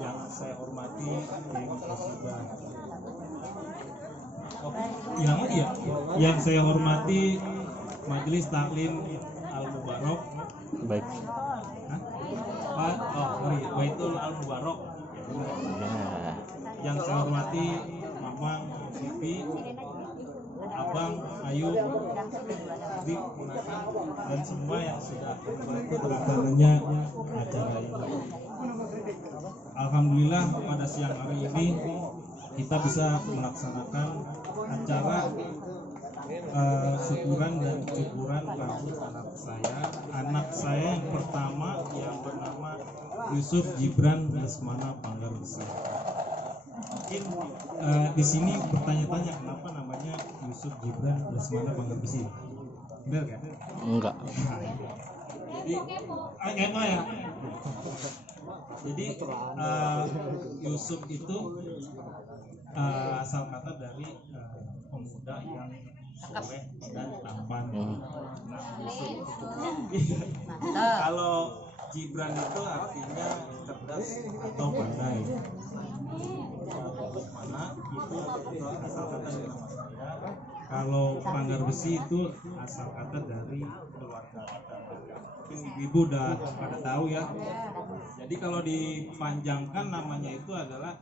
yang saya hormati Ibu Musibah. Hilang lagi ya? Yang saya hormati Majelis Taklim Al Mubarok. Baik. Pak, Baitul Al Mubarok. Ya. Yang saya hormati Mamang, Sipi, Abang, Ayu, Dik, Munakan, dan semua yang sudah membantu terlaksananya acara ini. Alhamdulillah pada siang hari ini kita bisa melaksanakan acara syukuran dan cukuran bagi anak saya yang pertama yang bernama Yusuf Gibran Lesmana Panggar Besi. Mungkin di sini bertanya-tanya kenapa namanya Yusuf Gibran Lesmana Panggar Besi. Benar kan? Enggak. Jadi enggak ya. Jadi Yusuf itu asal kata dari pemuda yang soleh dan tampan. Nah, Yusuf. Kalau Gibran itu artinya cerdas atau pandai. Mana itu asal kata dari nama saya. Kalau Panggar Besi itu asal kata dari keluarga kita. Mungkin ibu udah pada tahu ya. Jadi kalau dipanjangkan namanya itu adalah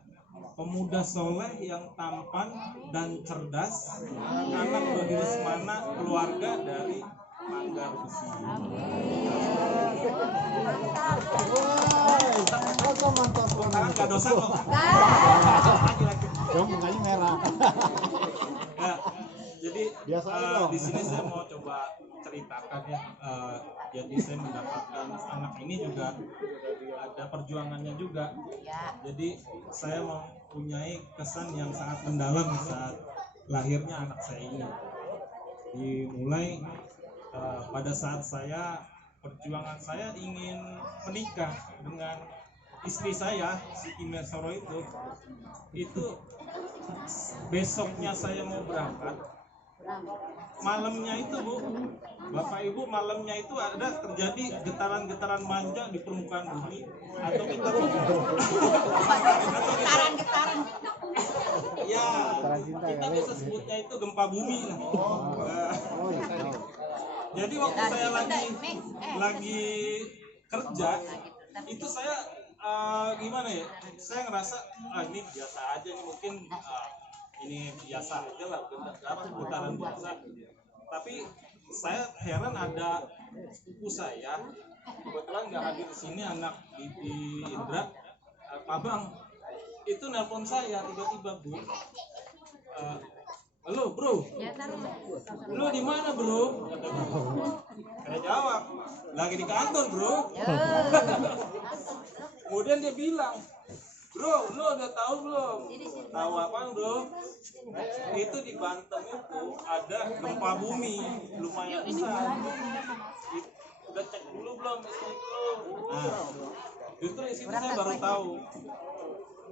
pemuda soleh yang tampan dan cerdas, anak Dodi Lesmana, keluarga dari Panggar Besi. Tangan gak dosa kok. Mukanya merah. Ya, jadi di sini saya mau coba ceritakan ya. Jadi saya mendapatkan anak ini juga ada perjuangannya juga. Jadi saya mempunyai kesan yang sangat mendalam saat lahirnya anak saya ini. Dimulai pada saat perjuangan saya ingin menikah dengan istri saya, Siti Mersoro itu besoknya saya mau berangkat, malamnya itu Bu, Bapak Ibu, malamnya itu ada terjadi getaran-getaran manja di permukaan bumi atau kita getaran-getaran ya, kita biasa sebutnya itu gempa bumi lah. Jadi waktu saya lagi kerja itu saya gimana ya, saya ngerasa ini biasa aja nih, mungkin ini biasa aja lah, putaran biasa. Tapi saya heran, ada sepupu saya kebetulan nggak hadir di sini, anak Bibi Indra, Abang itu nelpon saya tiba-tiba, Bu, halo bro, lu di mana bro? Saya jawab, lagi di kantor bro. Kemudian dia bilang, bro, lu udah tahu belum? Tahu apa bro? Itu di Banten itu ada gempa bumi lumayan besar. Udah cek dulu belum istri lu? Nah, justru di situ saya baru tahu.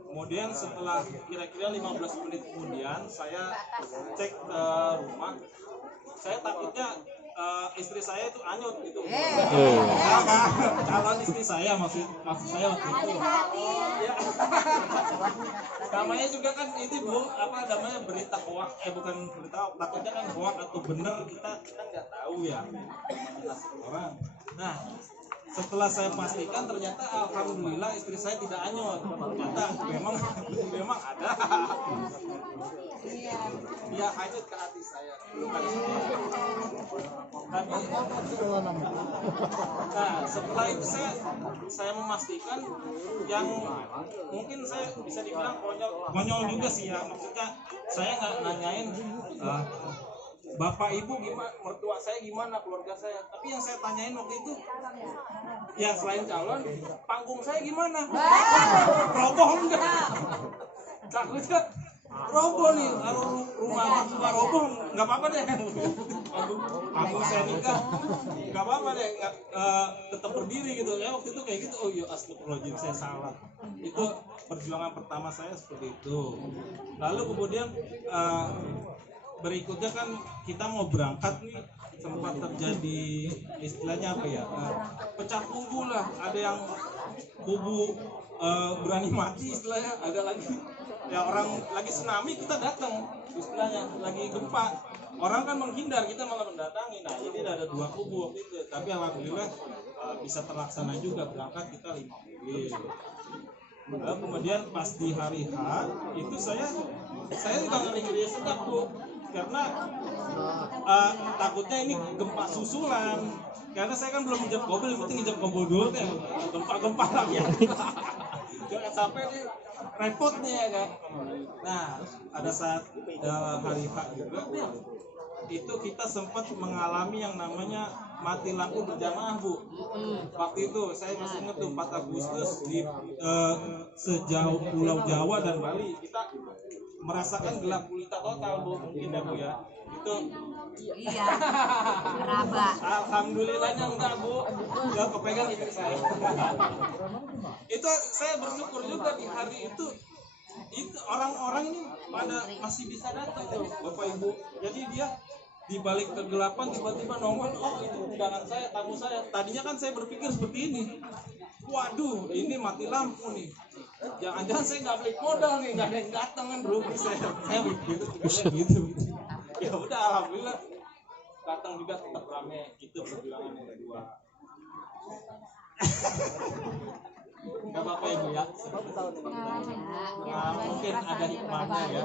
Kemudian setelah kira-kira 15 menit kemudian saya cek ke rumah, saya takutnya istri saya itu anyut gitu. Calon istri saya maksud saya waktu itu. Ya. Namanya juga kan itu Bu, apa namanya, berita hoax, bukan berita hoax, takutnya kan hoax atau bener, kita nggak tahu ya orang. Nah, setelah saya pastikan ternyata alhamdulillah istri saya tidak anyut, ternyata memang ada. Dia hanyut ke hati saya, bukan tapi nah, setelah itu saya memastikan yang mungkin saya bisa dibilang konyol juga sih ya, maksudnya saya nggak nanyain Bapak Ibu gimana, mertua saya gimana, keluarga saya. Tapi yang saya tanyain waktu itu, ya selain calon, panggung saya gimana? Roboh enggak? Takutnya roboh nih, kalau rumah mertua roboh, nggak apa-apa deh. Panggung saya nikah, nggak apa-apa deh, tetap berdiri gitu. Ya waktu itu kayak gitu, oh iya astagfirullahaladzim, saya salah. Itu perjuangan pertama saya seperti itu. Lalu kemudian berikutnya kan kita mau berangkat nih, sempat terjadi istilahnya apa ya, pecah punggu lah alhamdulillah ada yang kubu berani mati istilahnya, ada lagi ya orang lagi tsunami kita datang istilahnya, lagi gempa orang kan menghindar, kita malah mendatangi. Nah jadi ada 2 kubu waktu itu, tapi alhamdulillah bisa terlaksana juga, berangkat kita 5 mobil. Lalu kemudian pas di hari H itu saya juga ngeri sedap Bu, karena takutnya ini gempa susulan, karena saya kan belum ngijab kabel, yang penting ngijab kabel dulu deh, gempa lagi ya. Jangan sampai nih repotnya ya kan. Nah ada saat hari H juga itu kita sempat mengalami yang namanya mati lampu berjamaah Bu. Waktu itu saya masih ingat tuh 4 Agustus di sejauh Pulau Jawa dan Bali kita merasakan gelap gulita total Bu, mungkin ya Bu ya. Itu iya meraba. Alhamdulillahnya enggak Bu, enggak kepegang istri saya. Itu saya bersyukur juga di hari itu orang-orang ini pada masih bisa datang tuh Bapak Ibu. Jadi dia di balik kegelapan tiba-tiba nongol, oh itu undangan saya, tamu saya. Tadinya kan saya berpikir seperti ini, waduh ini mati lampu nih, jangan-jangan saya nggak balik modal nih, nggak ada yang datang kan, rugi saya gitu. Ya udah alhamdulillah datang juga tetap rame, itu perjuangan yang kedua. Gak apa-apa Ibu ya. Mungkin ada hikmahnya ya.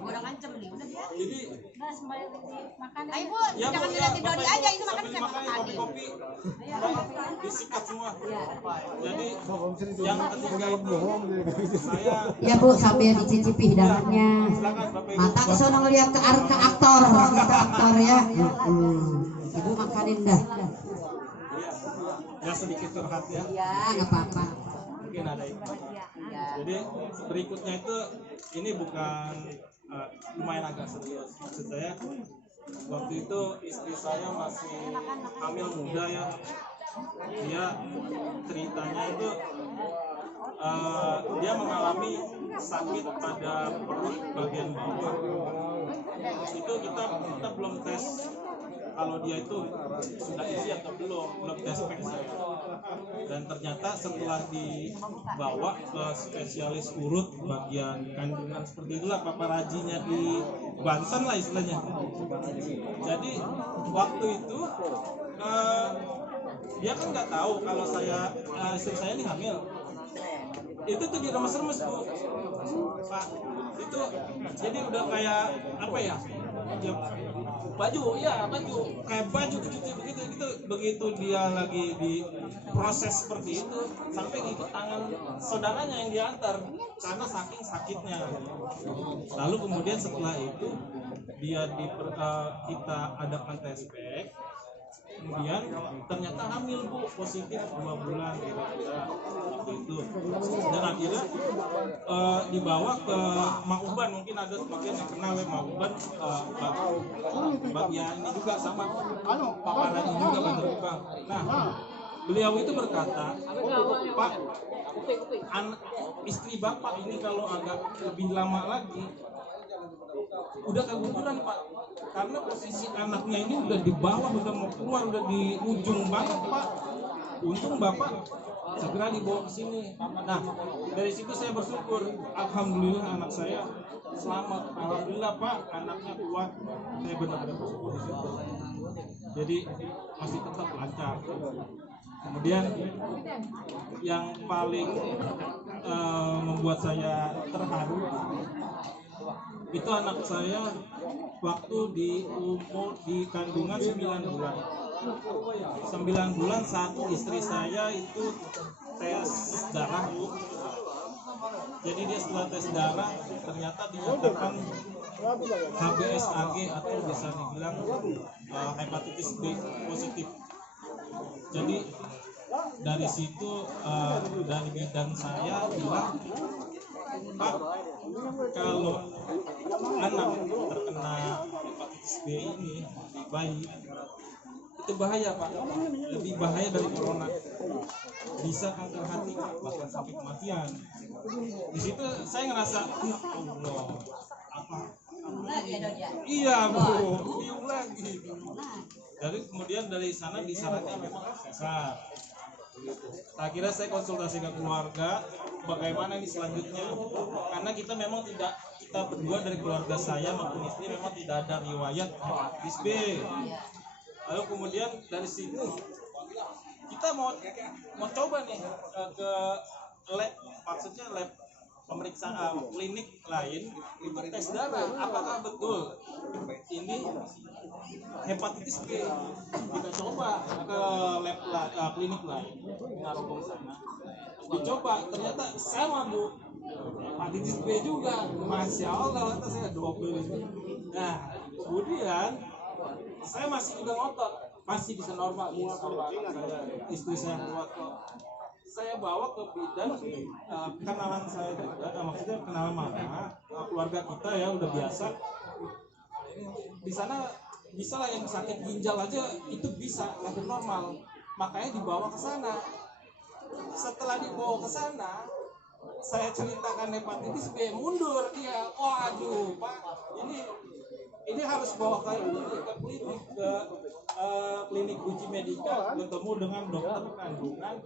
Udah kancem nih, udah ya. Jadi Makan. Ayo Bu, ya, jangan Bu, ngeliatin Dodi Bapak aja, Ibu, ini makan sambil siapa makan tadi. kopi-kopi disikat semua. Jadi yang ketiga itu saya Ya Bu, sambil dicicipi hidangannya. silakan Bapak Ibu. Mata kesono ngeliat ke aktor, kita aktor ya. Ibu makanin dah. Ya sedikit curhat ya. Ya, nggak apa-apa. Mungkin ada itu. Jadi berikutnya itu ini bukan lumayan agak serius. Maksud saya waktu itu istri saya masih hamil muda ya. Dia ceritanya itu dia mengalami sakit pada perut bagian bawah. Itu kita belum tes kalau dia itu sudah isi atau belum tes PCA. Dan ternyata setelah dibawa ke spesialis urut bagian kandungan seperti itulah, paparajinya di Banten lah istilahnya. Jadi waktu itu dia kan nggak tahu kalau istri saya ini hamil. Itu tuh diremes-remes Bu, Pak. Itu jadi udah kayak apa ya? Baju kayak baju dicuci begitu. Begitu dia lagi di proses seperti itu sampai ngikut tangan saudaranya yang diantar karena saking sakitnya. Lalu kemudian setelah itu dia kita adakan tes pack, kemudian ternyata hamil Bu, positif 2 bulan kira-kira waktu itu. Dan akhirnya dibawa ke Mauban, mungkin ada sebagian yang kenal ya Mauban, bagian ini juga sama paparan ini juga Bantar Gebang. Nah beliau itu berkata, Pak, istri Bapak ini kalau agak lebih lama lagi udah keguguran Pak, karena posisi anaknya ini udah di bawah, udah mau keluar, udah di ujung banget Pak. Untung Bapak segera dibawa ke sini. Nah dari situ saya bersyukur, alhamdulillah anak saya selamat, alhamdulillah Pak, anaknya kuat. Saya benar-benar bersyukur di situ. Jadi masih tetap lancar. Kemudian yang paling membuat saya terharu itu anak saya waktu di kandungan 9 bulan. 9 bulan saat istri saya itu tes darah Bu. Jadi dia setelah tes darah ternyata dinyatakan HBsAg atau bisa dibilang hepatitis B positif. Jadi dari situ dari bidan saya bilang, Pak, kalau anak terkena hepatitis B ini di bayi itu bahaya Pak, lebih bahaya dari corona, bisa kanker hati bahkan sampai kematian. Di situ saya ngerasa Allah, apa? Iya Bu, biung lagi. Jadi kemudian dari sana disarankan memang sesar. Akhirnya saya konsultasi ke keluarga, bagaimana ini selanjutnya, karena kita memang tidak, kita berdua dari keluarga saya maupun istri memang tidak ada riwayat hepatitis B. Lalu kemudian dari situ kita mau coba nih ke lab, maksudnya lab pemeriksaan klinik lain untuk tes darah, apakah betul ini hepatitis B. Kita coba ke lab klinik lain, Narogong sana, dicoba, ternyata sama Bu, hepatitis B juga. Masya Allah, kata saya 20. Nah kemudian saya masih juga ngotot, masih bisa normal, insya Allah. Istri saya kuat kok. Saya bawa ke bidan, kenalan saya juga, maksudnya kenalan mama, keluarga kita ya udah biasa. Di sana bisa lah yang sakit ginjal aja itu bisa lahir normal, makanya dibawa ke sana. Setelah dibawa ke sana, saya ceritakan hepatitis B, mundur dia. Waduh Pak, ini harus bawa ke klinik, ke klinik uji medika, ketemu dengan dokter kandungan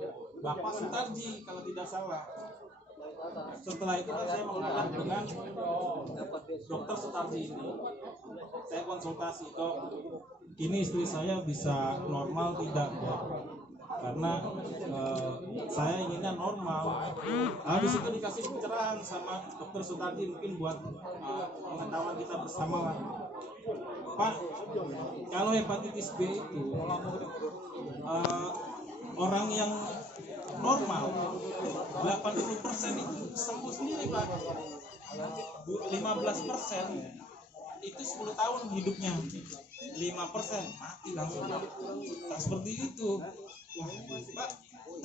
Bapak Sutarji kalau tidak salah. Setelah itu kan saya mengenal dengan dokter Sutarji ini. Saya konsultasi, Dok, ini istri saya bisa normal tidak, Dok? Karena saya inginnya normal. Di situ dikasih pencerahan sama dokter Sutarji, mungkin buat pengetahuan kita bersama lah. Pak, kalau hepatitis B itu orang yang normal 80% itu sembuh sendiri Pak. 15% itu 10 tahun hidupnya, 5% mati langsung. Nah, seperti itu. Wah, Pak,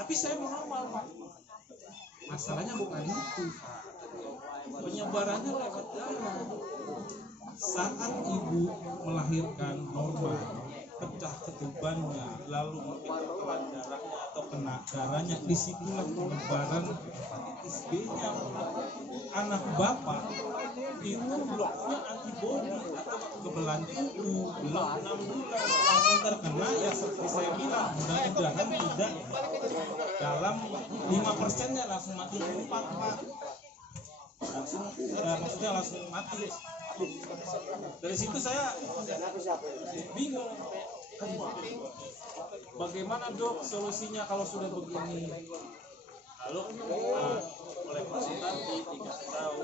tapi saya mau normal Pak. Masalahnya bukan itu Pak, penyebarannya lewat darah. Saat ibu melahirkan normal, pecah ketubannya, lalu mungkin ketelan darahnya atau kena darahnya, disitulah penyebaran hepatitis B-nya. Anak bapak itu bloknya antibodi atau kekebalan tubuh belum 6 bulan langsung terkena, ya seperti saya bilang, mudah-mudahan tidak dalam 5%-nya langsung mati tempat Pak. Langsung, maksudnya langsung mati. Dari situ saya bingung, bagaimana Dok solusinya kalau sudah begini. Lalu oleh konsultan dikasih tahu,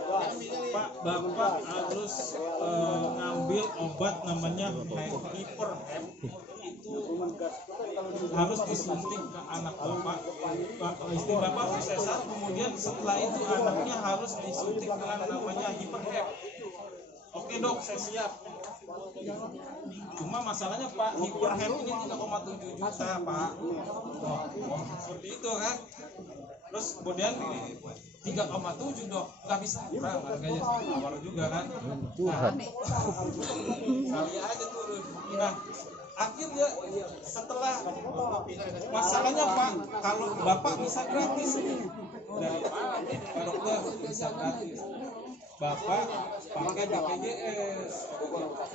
Pak, Bapak harus ngambil obat namanya Hiperhem, itu harus disuntik ke anak Bapak. Istri Bapak sesar, kemudian setelah itu anaknya harus disuntik dengan namanya Hiperhem. Oke Dok, saya siap. Cuma masalahnya Pak, Hiperhem ini 3,7 juta Pak. Seperti itu kan. Terus kemudian 3,7 Dok, nggak bisa kurang harganya awal juga kan. Nah, kali aja turun. Nah, akhirnya setelah masalahnya Pak, kalau Bapak bisa gratis dari mana Pak Dokter bisa gratis? Bapak pakai BPJS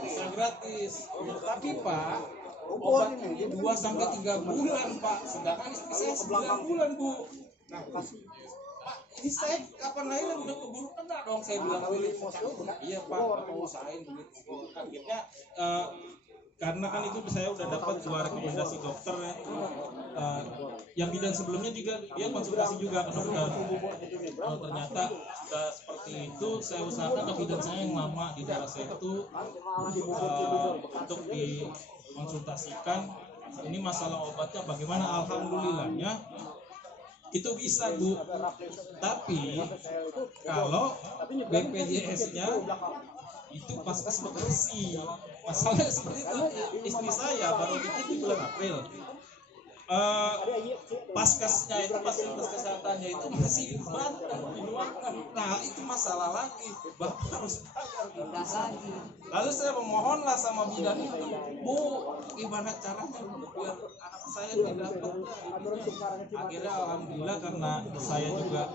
bisa gratis, tapi Pak obat 2-3 bulan Pak, sedangkan istri saya 9 bulan Bu. Nah, Pak, ini saya kapan lahirnya udah keburu kena dong, saya bilang iya Pak, tapi usahain duit. Akhirnya karena kan itu saya udah dapat 2 rekomendasi dokter ya. Yang bidan sebelumnya juga dia konsultasi juga ke dokter. Kalau ternyata sudah seperti itu, saya usahakan ke bidan saya yang lama di daerah saya itu untuk dikonsultasikan. Ini masalah obatnya bagaimana, alhamdulillahnya itu bisa Bu. Tapi kalau BPJS-nya itu Paskes Bekasi, masalahnya seperti itu. Istri saya baru bikin di bulan April. Paskesnya itu, fasilitas kesehatannya itu masih di Banten, di Nuangan. Nah itu masalah lagi, Bapak harus bayar lagi. Lalu saya memohonlah sama bidan itu, Bu, gimana caranya biar anak saya tidak dapat. Akhirnya alhamdulillah karena saya juga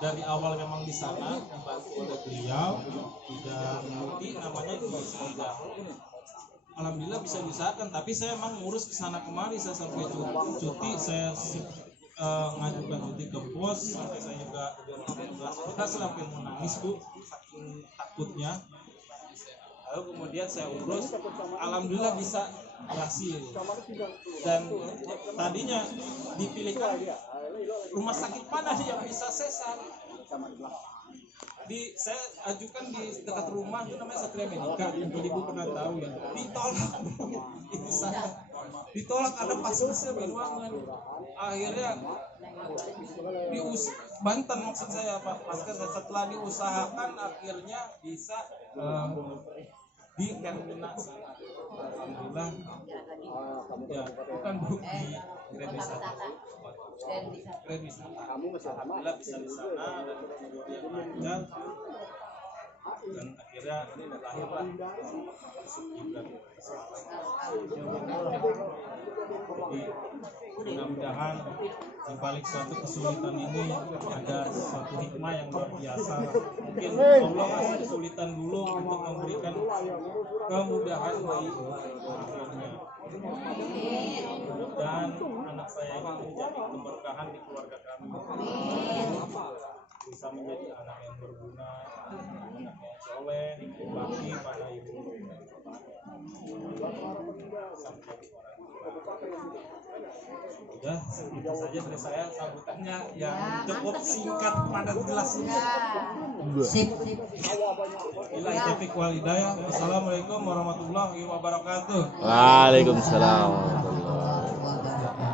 dari awal memang di sana dibantu oleh beliau, tidak Muti namanya, di alhamdulillah bisa diusahakan, tapi saya emang ngurus kesana kemari, saya sampai cuti saya ngajukan cuti ke pos, sampai saya juga sampai menangis Bu saking takutnya. Lalu kemudian saya urus, alhamdulillah bisa berhasil. Dan tadinya dipilihkan rumah sakit mana yang bisa sesar. Saya ajukan di dekat rumah itu namanya Satria Medika, mungkin Ibu pernah tahu ya. Ditolak itu saya. Ditolak, ada pasusnya Benuangan. Akhirnya Banten maksud saya Pak. Setelah diusahakan akhirnya bisa di Kermina sana. Alhamdulillah. Ya, bukan Bu di Kredwisata. Alhamdulillah bisa di sana dan kemudian lancar. Dan akhirnya lahirlah Gibran. Jadi mudah-mudahan di balik suatu kesulitan ini ada suatu hikmah yang luar biasa. Mungkin Allah kasih kesulitan dulu untuk memberikan kemudahan bagi akhirnya. Dan anak saya ini menjadi keberkahan di keluarga kami. Bisa menjadi anak yang berguna, anak yang soleh, bakti pada ibu. Udah, itu saja dari saya sambutannya yang cukup singkat, padat, jelas. Sip. Billahi taufiq wal hidayah. Assalamualaikum warahmatullahi wabarakatuh. Waalaikumsalam warahmatullahi wabarakatuh.